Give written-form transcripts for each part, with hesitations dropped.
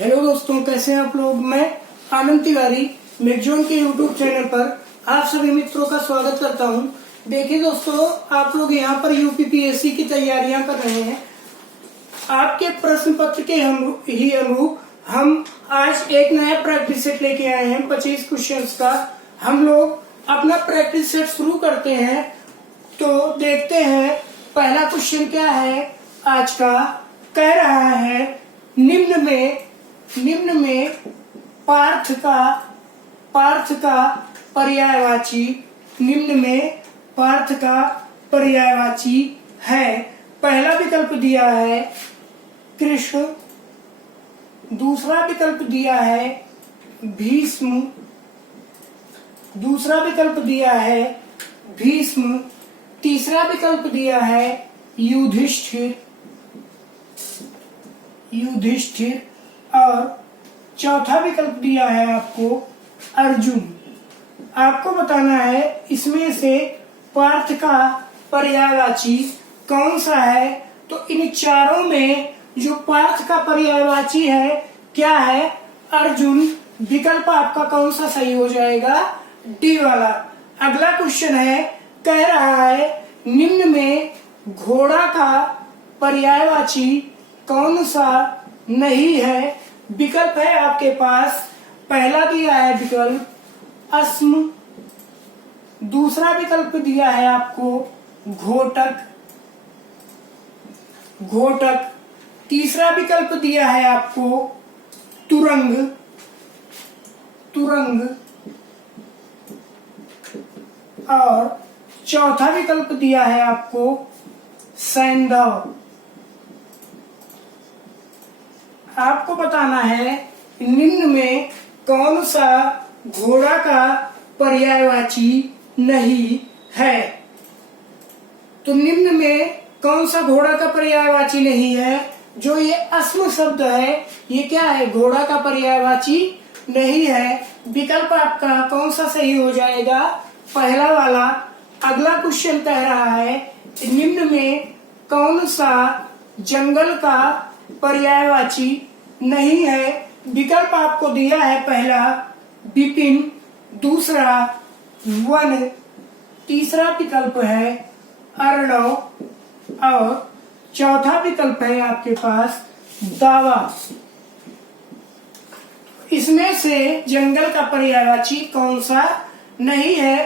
Hello दोस्तों, कैसे हैं आप लोग। मैं आनंद तिवारी मेगजोन के यूट्यूब चैनल पर आप सभी मित्रों का स्वागत करता हूं। देखिए दोस्तों, आप लोग यहां पर यूपीपीएससी की तैयारियां कर रहे हैं। आपके प्रश्न पत्र के ही अनुरूप हम आज एक नया प्रैक्टिस सेट लेके आए हैं 25 क्वेश्चंस का। हम लोग अपना प्रैक्टिस सेट शुरू करते हैं। तो देखते हैं पहला क्वेश्चन क्या है आज का। कह रहा है निम्न में पार्थ का पर्यायवाची निम्न में पार्थ का पर्यायवाची है। पहला विकल्प दिया है कृष्ण, दूसरा विकल्प दिया है भीष्म, दूसरा विकल्प दिया है भीष्म, तीसरा विकल्प दिया है युधिष्ठिर और चौथा विकल्प दिया है आपको अर्जुन। आपको बताना है इसमें से पार्थ का पर्यायवाची कौन सा है। तो इन चारों में जो पार्थ का पर्यायवाची है क्या है, अर्जुन। विकल्प आपका कौन सा सही हो जाएगा, डी वाला। अगला क्वेश्चन है, कह रहा है निम्न में घोड़ा का पर्यायवाची कौन सा नहीं है। विकल्प है आपके पास, पहला दिया है विकल्प अस्म, दूसरा विकल्प दिया है आपको घोटक, तीसरा विकल्प दिया है आपको तुरंग और चौथा विकल्प दिया है आपको सैंधव। आपको बताना है निम्न में कौन सा घोड़ा का पर्यायवाची नहीं है। तो निम्न में कौन सा घोड़ा का पर्यायवाची नहीं है। जो ये अस्म शब्द है ये क्या है, घोड़ा का पर्यायवाची नहीं है। विकल्प आपका कौन सा सही हो जाएगा, पहला वाला। अगला क्वेश्चन कह रहा है निम्न में कौन सा जंगल का पर्यायवाची नहीं है। विकल्प आपको दिया है पहला विपिन, दूसरा वन, तीसरा विकल्प है अर्णव और चौथा विकल्प है आपके पास दावा। इसमें से जंगल का पर्यायवाची कौन सा नहीं है।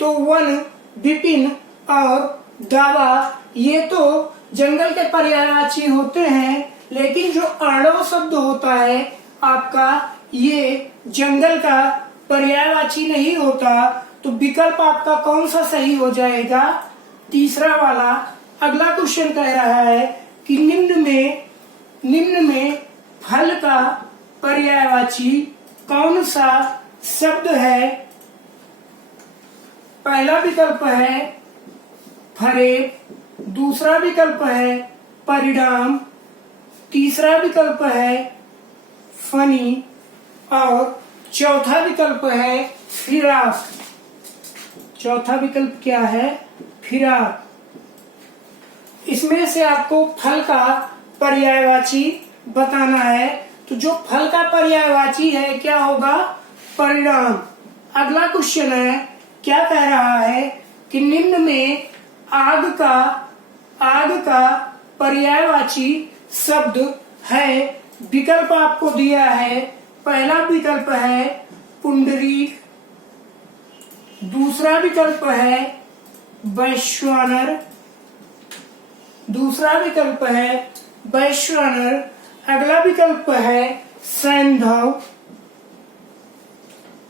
तो वन, विपिन और दावा ये तो जंगल के पर्यायवाची होते हैं, लेकिन जो अर्णव शब्द होता है आपका ये जंगल का पर्यायवाची नहीं होता। तो विकल्प आपका कौन सा सही हो जाएगा, तीसरा वाला। अगला क्वेश्चन कह रहा है कि निम्न में फल का पर्यायवाची कौन सा शब्द है। पहला विकल्प है फरेब, दूसरा विकल्प है परिणाम, तीसरा विकल्प है फनी और चौथा विकल्प है फिराक। चौथा विकल्प क्या है, फिराक। इसमें से आपको फल का पर्यायवाची बताना है। तो जो फल का पर्यायवाची है क्या होगा, परिणाम। अगला क्वेश्चन है, क्या कह रहा है कि निम्न में आग का पर्यायवाची शब्द है। विकल्प आपको दिया है, पहला विकल्प है पुंडरीक, दूसरा विकल्प है वैश्वानर, अगला विकल्प है सैंधव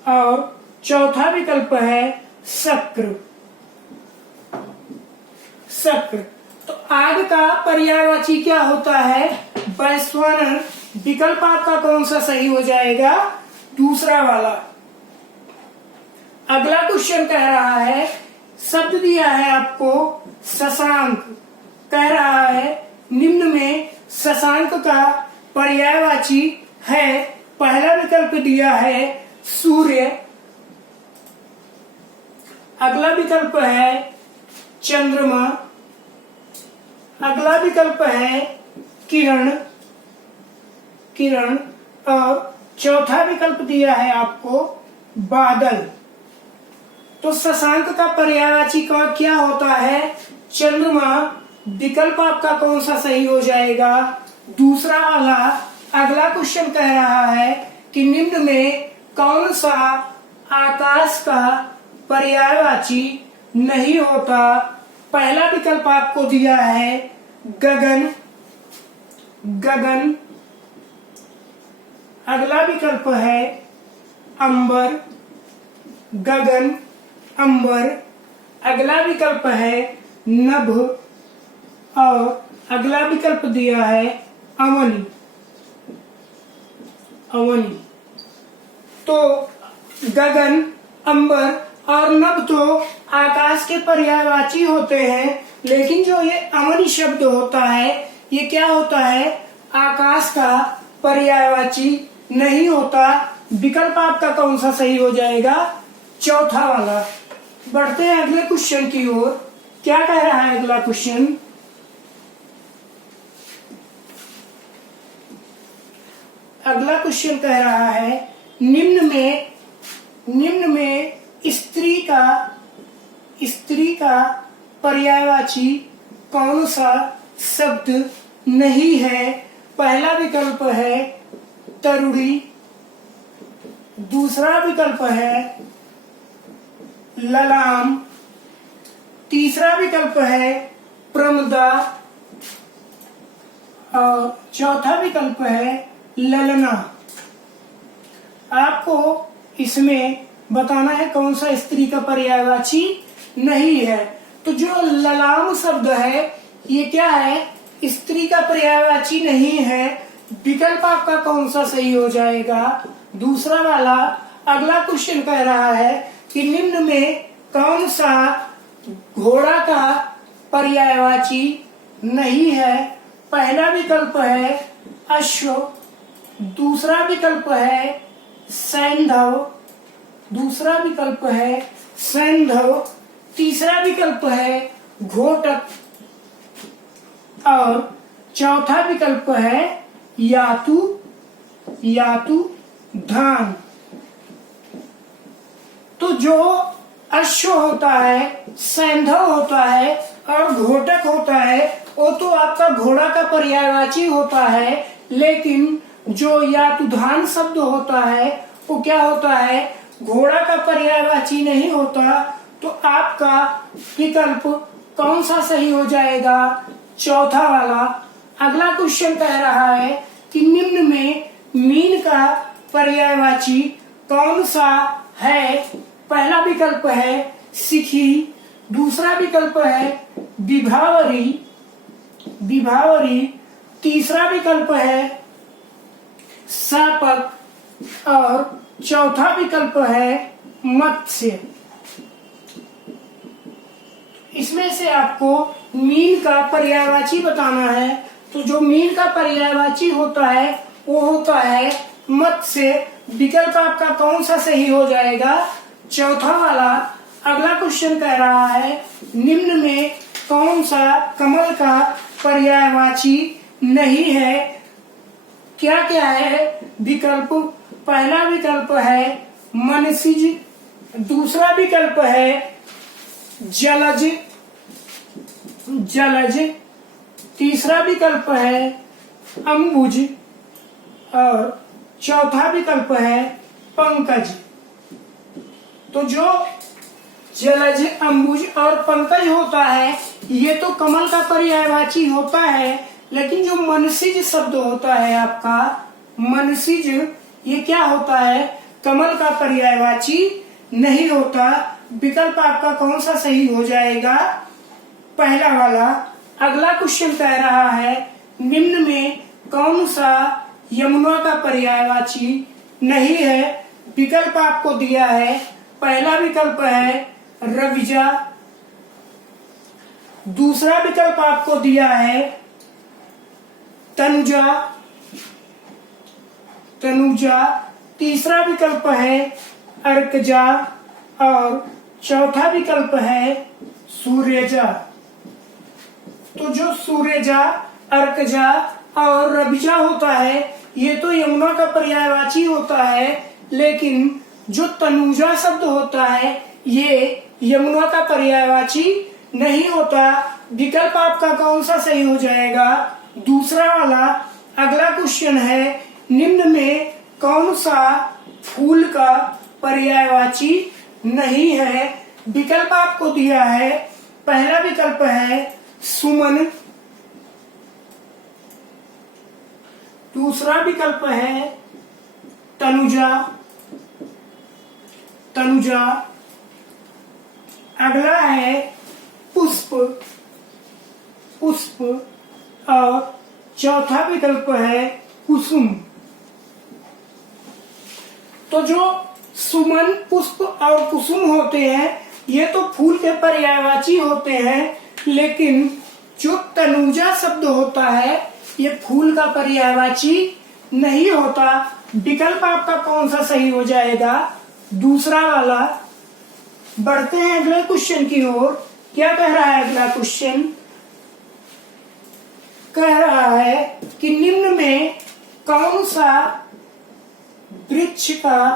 और चौथा विकल्प है शक्र। तो आग का पर्यायवाची क्या होता है, वैश्वानर। विकल्प आपका कौन सा सही हो जाएगा, दूसरा वाला। अगला क्वेश्चन कह रहा है, शब्द दिया है आपको शशांक। कह रहा है निम्न में शशांक का पर्यायवाची है। पहला विकल्प दिया है सूर्य, अगला विकल्प है चंद्रमा, अगला विकल्प है किरण, और चौथा विकल्प दिया है आपको बादल। तो शशांक का पर्यायवाची का क्या होता है? चंद्रमा। विकल्प आपका कौन सा सही हो जाएगा? दूसरा वाला। अगला क्वेश्चन कह रहा है कि निम्न में कौन सा आकाश का पर्यायवाची नहीं होता? पहला विकल्प आपको दिया है गगन। गगन। अगला विकल्प है अंबर। गगन, अंबर। अगला विकल्प है नभ और अगला विकल्प दिया है अवनी। अवनी। तो गगन, अंबर और नभ तो आकाश के पर्यायवाची होते हैं, लेकिन जो ये अवनी शब्द होता है ये क्या होता है? आकाश का पर्यायवाची नहीं होता। विकल्प आपका कौन सा सही हो जाएगा? चौथा वाला। बढ़ते हैं अगले क्वेश्चन की ओर। क्या कह रहा है अगला क्वेश्चन? अगला क्वेश्चन कह रहा है निम्न में स्त्री का पर्यायवाची कौन सा शब्द नहीं है? पहला विकल्प है तरुणी। दूसरा विकल्प है ललाम। तीसरा विकल्प है प्रमदा और चौथा विकल्प है ललना। आपको इसमें बताना है कौन सा स्त्री का पर्यायवाची नहीं है। तो जो ललाम शब्द है ये क्या है? स्त्री का पर्यायवाची नहीं है। विकल्प आपका कौन सा सही हो जाएगा? दूसरा वाला। अगला क्वेश्चन कह रहा है कि निम्न में कौन सा घोड़ा का पर्यायवाची नहीं है? पहला विकल्प है अश्व। दूसरा विकल्प है सैंधव। दूसरा विकल्प है सैंधव। तीसरा विकल्प है घोटक और चौथा विकल्प है यातु धान। तो जो अश्व होता है, सैंधव होता है और घोटक होता है वो तो आपका घोड़ा का पर्यायवाची होता है, लेकिन जो यातुधान शब्द होता है वो क्या होता है? घोड़ा का पर्यायवाची नहीं होता। तो आपका विकल्प कौन सा सही हो जाएगा? चौथा वाला। अगला क्वेश्चन कह रहा है कि निम्न में मीन का पर्यायवाची कौन सा है? पहला विकल्प है सिखी। दूसरा विकल्प है विभावरी। तीसरा विकल्प है सापक और चौथा विकल्प है मत्स्य। इसमें से आपको मीन का पर्यायवाची बताना है। तो जो मीन का पर्यायवाची होता है वो होता है मत्स्य। विकल्प आपका कौन सा सही हो जाएगा? चौथा वाला। अगला क्वेश्चन कह रहा है निम्न में कौन सा कमल का पर्यायवाची नहीं है? क्या क्या है विकल्प? पहला विकल्प है मनसिज। दूसरा विकल्प है जलज। तीसरा विकल्प है अंबुज और चौथा विकल्प है पंकज। तो जो जलज, अंबुज और पंकज होता है ये तो कमल का पर्यायवाची होता है, लेकिन जो मनसिज शब्द होता है आपका मनसिज ये क्या होता है? कमल का पर्यायवाची नहीं होता। विकल्प आपका कौन सा सही हो जाएगा? पहला वाला। अगला क्वेश्चन कह रहा है निम्न में कौन सा यमुना का पर्यायवाची नहीं है? विकल्प आपको दिया है। पहला विकल्प है रविजा। दूसरा विकल्प आपको दिया है तनुजा। तीसरा विकल्प है अर्कजा और चौथा विकल्प है सूर्यजा। तो जो सूर्यजा, अर्कजा और रविजा होता है ये तो यमुना का पर्यायवाची होता है, लेकिन जो तनुजा शब्द होता है ये यमुना का पर्यायवाची नहीं होता। विकल्प आपका कौन सा सही हो जाएगा? दूसरा वाला। अगला क्वेश्चन है, निम्न में कौन सा फूल का पर्यायवाची नहीं है? विकल्प आपको दिया है। पहला विकल्प है सुमन, दूसरा विकल्प है तनुजा, अगला है पुष्प, और चौथा विकल्प है कुसुम। तो जो सुमन, पुष्प और कुसुम होते हैं ये तो फूल के पर्यायवाची होते हैं, लेकिन जो तनुजा शब्द होता है ये फूल का पर्यायवाची नहीं होता। विकल्प आपका कौन सा सही हो जाएगा? दूसरा वाला। बढ़ते हैं अगले क्वेश्चन की ओर। क्या कह रहा है अगला क्वेश्चन? कह रहा है कि निम्न में कौन सा वृक्ष का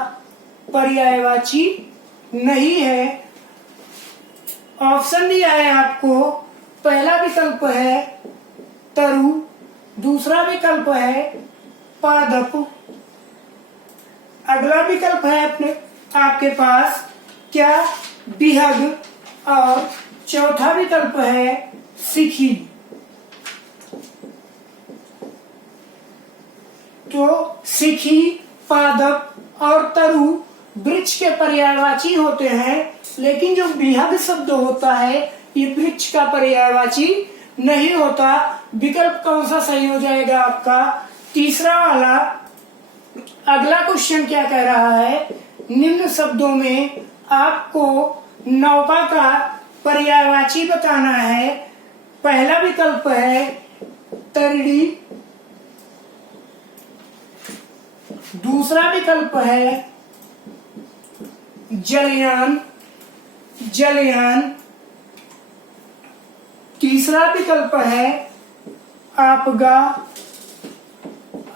पर्यायवाची नहीं है? ऑप्शन दिया है आपको। पहला विकल्प है तरु, दूसरा विकल्प है पादप, अगला विकल्प है आपके पास क्या बिहग, और चौथा विकल्प है सिखी। तो सिखी, पादप और तरु वृक्ष के पर्यायवाची होते हैं, लेकिन जो बिहग शब्द होता है ये वृक्ष का पर्यायवाची नहीं होता। विकल्प कौन सा सही हो जाएगा आपका? तीसरा वाला। अगला क्वेश्चन क्या कह रहा है? निम्न शब्दों में आपको नौका का पर्यायवाची बताना है। पहला विकल्प है तरड़ी, दूसरा विकल्प है जलयान, तीसरा विकल्प है आपगा,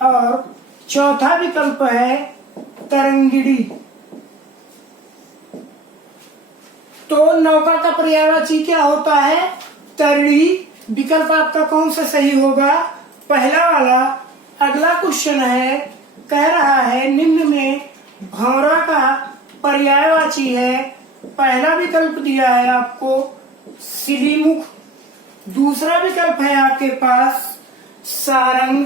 और चौथा विकल्प है तरंगिणी। तो नौका का पर्यायवाची क्या होता है? तरड़ी। विकल्प आपका कौन सा सही होगा? पहला वाला। अगला क्वेश्चन है, कह रहा है निम्न में भौरा का पर्यायवाची है। पहला विकल्प दिया है आपको सिलीमुख, दूसरा विकल्प है आपके पास सारंग,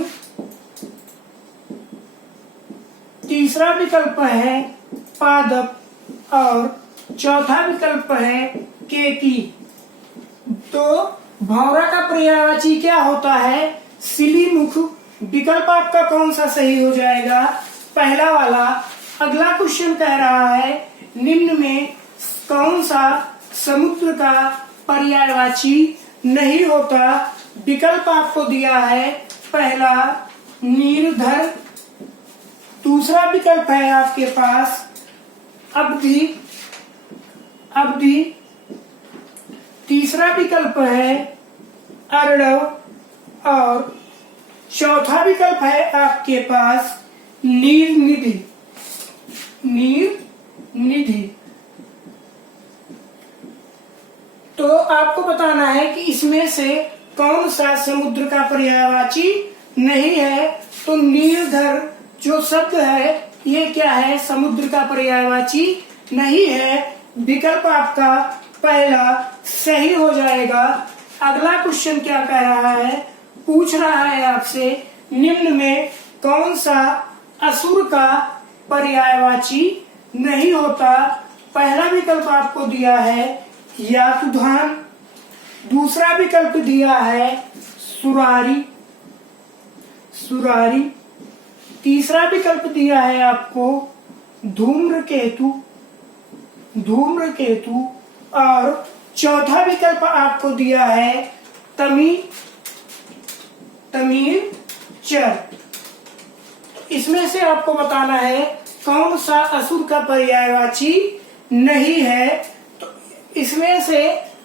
तीसरा विकल्प है पादप, और चौथा विकल्प है केकी। तो भौरा का पर्यायवाची क्या होता है? सिलीमुख। विकल्प आपका कौन सा सही हो जाएगा? पहला वाला। अगला क्वेश्चन कह रहा है निम्न में कौन सा समुद्र का पर्यायवाची नहीं होता? विकल्प आपको दिया है। पहला नीरधर, दूसरा विकल्प है आपके पास अवधि, तीसरा विकल्प है अर्णव, और चौथा विकल्प है आपके पास नीरनिधि। तो आपको बताना है कि इसमें से कौन सा समुद्र का पर्यायवाची नहीं है। तो नीरधर जो शब्द है ये क्या है? समुद्र का पर्यायवाची नहीं है। विकल्प आपका पहला सही हो जाएगा। अगला क्वेश्चन क्या कह रहा है? पूछ रहा है आपसे निम्न में कौन सा असुर का पर्यायवाची नहीं होता? पहला विकल्प आपको दिया है यातुधान, दूसरा विकल्प दिया है सुरारी, तीसरा विकल्प दिया है आपको धूम्रकेतु, और चौथा विकल्प आपको दिया है तमीर चर। इसमें से आपको बताना है कौन सा असुर का पर्यायवाची नहीं है। तो इसमें से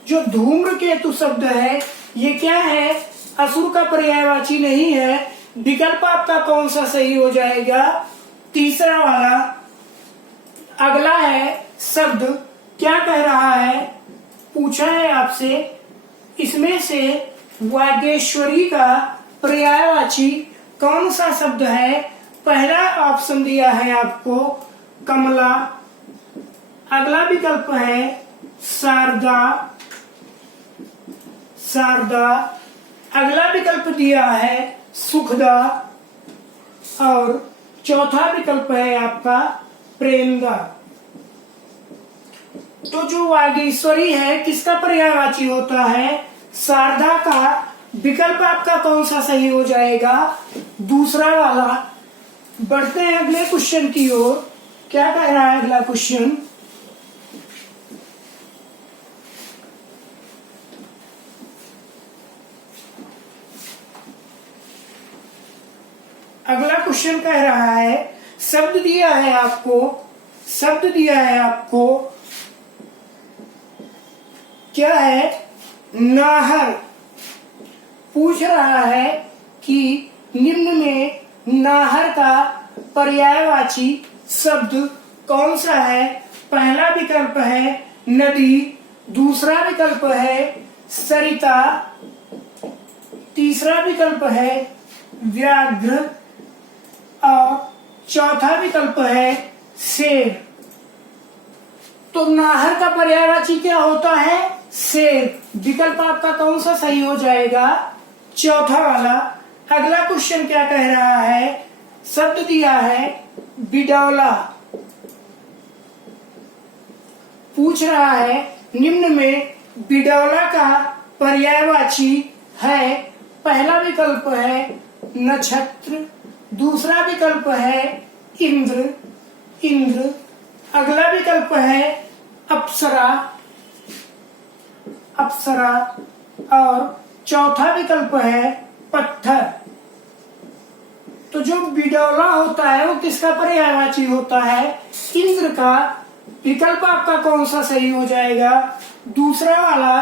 जो धूम्रकेतु शब्द है ये क्या है? असुर का पर्यायवाची नहीं है। विकल्प आपका कौन सा सही हो जाएगा? तीसरा वाला। अगला है शब्द, क्या कह रहा है, पूछा है आपसे, इसमें से वागेश्वरी का पर्यायवाची कौन सा शब्द है? पहला ऑप्शन दिया है आपको कमला, अगला विकल्प है शारदा, शारदा, अगला विकल्प दिया है सुखदा और चौथा विकल्प है आपका प्रेमदा। तो जो वागीश्वरी है किसका पर्यायवाची होता है? शारदा का। विकल्प आपका कौन सा सही हो जाएगा? दूसरा वाला। बढ़ते हैं अगले क्वेश्चन की ओर। क्या कह रहा है अगला क्वेश्चन? अगला क्वेश्चन कह रहा है, शब्द दिया है आपको, शब्द दिया है आपको, क्या है? नाहर। पूछ रहा है कि निम्न में नाहर का पर्यायवाची शब्द कौन सा है? पहला विकल्प है नदी, दूसरा विकल्प है सरिता, तीसरा विकल्प है व्याघ्र और चौथा विकल्प है शेर। तो नाहर का पर्यायवाची क्या होता है? शेर। विकल्प आपका कौन सा सही हो जाएगा? चौथा वाला। अगला क्वेश्चन क्या कह रहा है? शब्द दिया है बिडौला। पूछ रहा है निम्न में बिडौला का पर्यायवाची है। पहला विकल्प है नक्षत्र, दूसरा विकल्प है इंद्र, इंद्र, अगला विकल्प है अप्सरा, अप्सरा और चौथा विकल्प है पत्थर। तो जो बिडौला होता है वो किसका पर्यायवाची होता है? इंद्र का। विकल्प आपका कौन सा सही हो जाएगा? दूसरा वाला।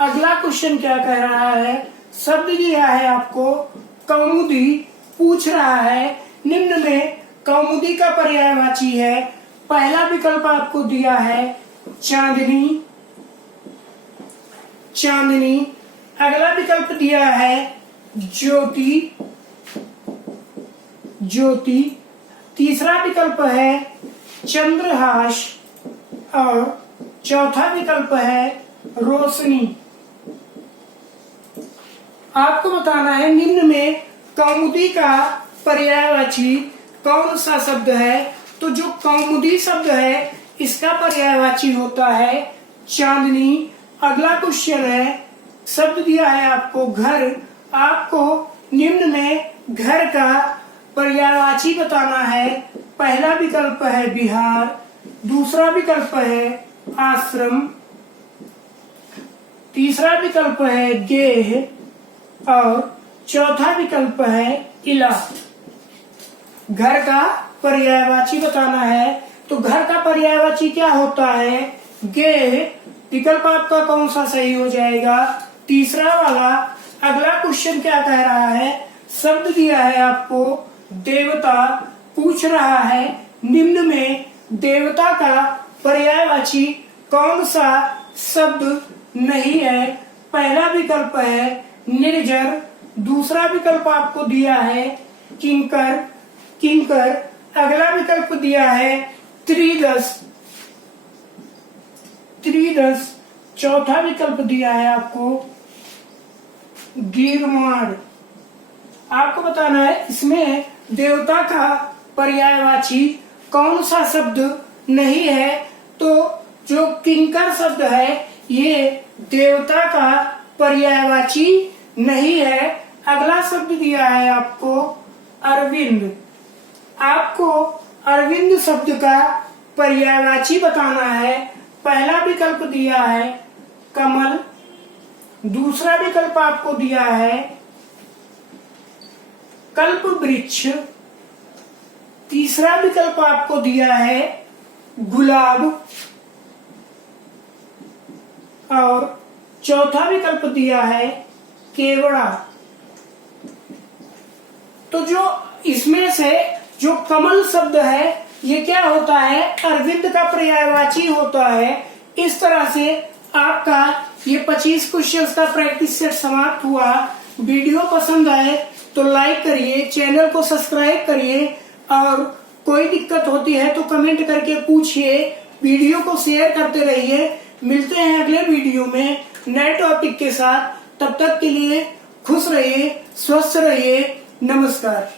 अगला क्वेश्चन क्या कह रहा है? शब्द दिया है आपको कौमुदी। पूछ रहा है निम्न में कौमुदी का पर्यायवाची है। पहला विकल्प आपको दिया है चांदनी, चांदनी, अगला विकल्प दिया है ज्योति, ज्योति, तीसरा विकल्प है चंद्रहास और चौथा विकल्प है रोशनी। आपको बताना है निम्न में कौमुदी का पर्यायवाची कौन सा शब्द है? तो जो कौमुदी शब्द है इसका पर्यायवाची होता है चांदनी। अगला क्वेश्चन है, शब्द दिया है आपको घर। आपको निम्न में घर का पर्यायवाची बताना है। पहला विकल्प है विहार, दूसरा विकल्प है आश्रम, तीसरा विकल्प है गेह और चौथा विकल्प है इला। घर का पर्यायवाची बताना है। तो घर का पर्यायवाची क्या होता है? गेह। विकल्प आपका कौन सा सही हो जाएगा? तीसरा वाला। अगला क्वेश्चन क्या कह रहा है? शब्द दिया है आपको देवता। पूछ रहा है निम्न में देवता का पर्यायवाची कौन सा शब्द नहीं है? पहला विकल्प है निर्जर, दूसरा विकल्प आपको दिया है किंकर, किंकर, अगला विकल्प दिया है त्रिदश, त्रिदश, चौथा विकल्प दिया है आपको गिरमाड़। आपको बताना है इसमें देवता का पर्यायवाची कौन सा शब्द नहीं है? तो जो किंकर शब्द है ये देवता का पर्यायवाची नहीं है। अगला शब्द दिया है आपको अरविंद। आपको अरविंद शब्द का पर्यायवाची बताना है। पहला विकल्प दिया है कमल, दूसरा विकल्प आपको दिया है कल्प वृक्ष, तीसरा विकल्प आपको दिया है गुलाब और चौथा विकल्प दिया है केवड़ा। तो जो इसमें से जो कमल शब्द है ये क्या होता है, अरविंद का पर्यायवाची होता है। इस तरह से आपका ये 25 क्वेश्चंस का प्रैक्टिस सेट समाप्त हुआ। वीडियो पसंद आए तो लाइक करिए, चैनल को सब्सक्राइब करिए, और कोई दिक्कत होती है तो कमेंट करके पूछिए, वीडियो को शेयर करते रहिए। मिलते हैं अगले वीडियो में नए टॉपिक के साथ। तब तक के लिए खुश रहिए, स्वस्थ रहिए। नमस्कार।